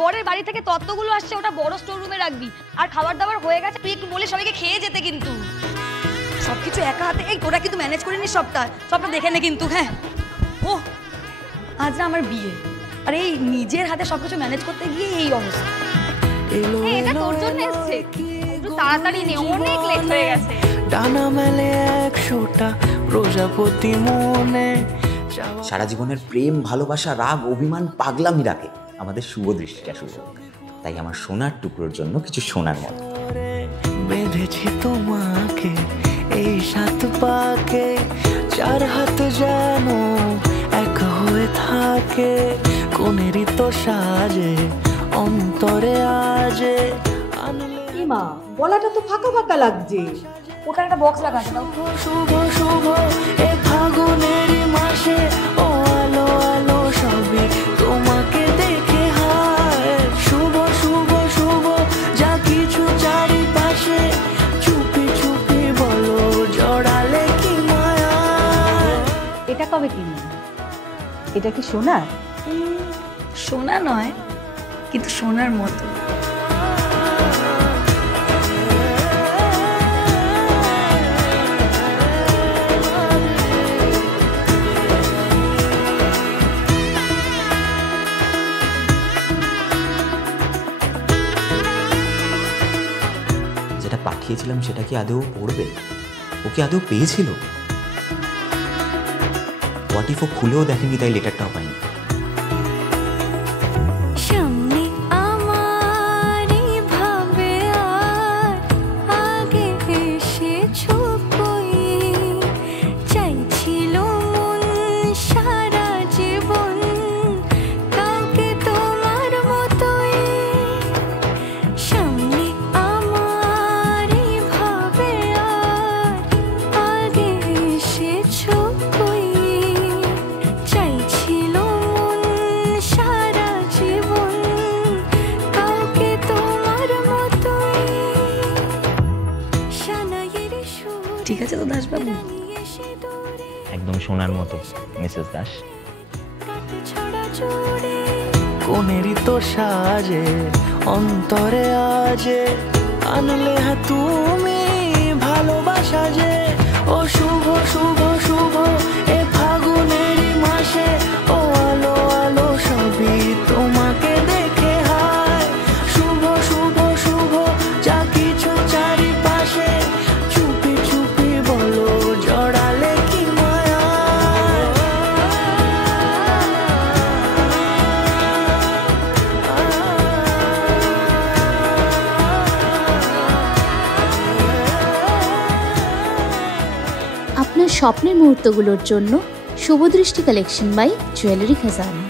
বরের বাড়ি থেকে তত্ত্বগুলো আসছে, ওটা বড় স্টোর রুমে রাখবি। আর খাবার দাবার হয়ে গেছে, তুই একটু বলে সবাইকে খেয়ে যেতে। কিন্তু সবকিছু একা হাতে, এই তোরা কিন্তু ম্যানেজ করে নিস সবটা দেখে নে কিন্তু। হ্যাঁ, ও আজ না আমার বিয়ে, আর এই নিজের হাতে সবকিছু ম্যানেজ করতে গিয়ে এই অবস্থা। এটা তোর জন্য এসেছে, একটু তাড়াতাড়ি নে, অনেক লেট হয়ে গেছে। ডানা মেলে 100টা প্রজাপতি মনে। সারা জীবনের প্রেম, ভালোবাসা, রাগ, অভিমান, পাগলামি রাখে আমাদের শুভ দৃষ্টিটা শুভ। তাই আমার সোনার টুকরোর জন্য কিছু সোনার মতো বেঁধেছি তোমাকে এই 7 পাকে, 4 হাত যেন এক হয়ে থাকে। কোনেরই তো সাজে অন্তরে আজে আনলে মা, গলাটা তো ফাঁকা ফাঁকা লাগছে, ওখানে একটা বক্স লাগাতে দাও। শুভ শুভ এ ফাগুনের মাসে, ও আলো আলো সবই তোমাকে দেখে হায়। শুভ শুভ শুভ যা কিছু চারিপাশে, চুপি চুপি বলো জড়ালে কি মায়া। এটা কবে কিনলি? এটা কি সোনার? সোনা নয়, কিন্তু সোনার মতো। যেটা পাঠিয়েছিলাম সেটা কি আদৌ পড়বে? ও কি আদৌ পেয়েছিল? হোয়াট ইফ ও খুলেও দেখেনি, তাই লেটারটাও পাইনি। ঠিক আছে তো দাসবাবু? একদম সোনার মতো মিসেস দাস। কোনেরই তো সাজে অন্তরে আজে আনলে তুমি ভালোবাসা যে। ও শুভ শুভ শুভ এ ফাগুনের মাসে, ও আলো আলো সবই তোমাকে দেখে হায়। শুভ শুভ শুভ যা কিছু চারিপাশে, চুপি চুপি বলো জড়ালে কি মায়া। আপনার স্বপ্নের মুহূর্তগুলোর জন্য শুভদৃষ্টি কালেকশন বাই জুয়েলারি খাজানা।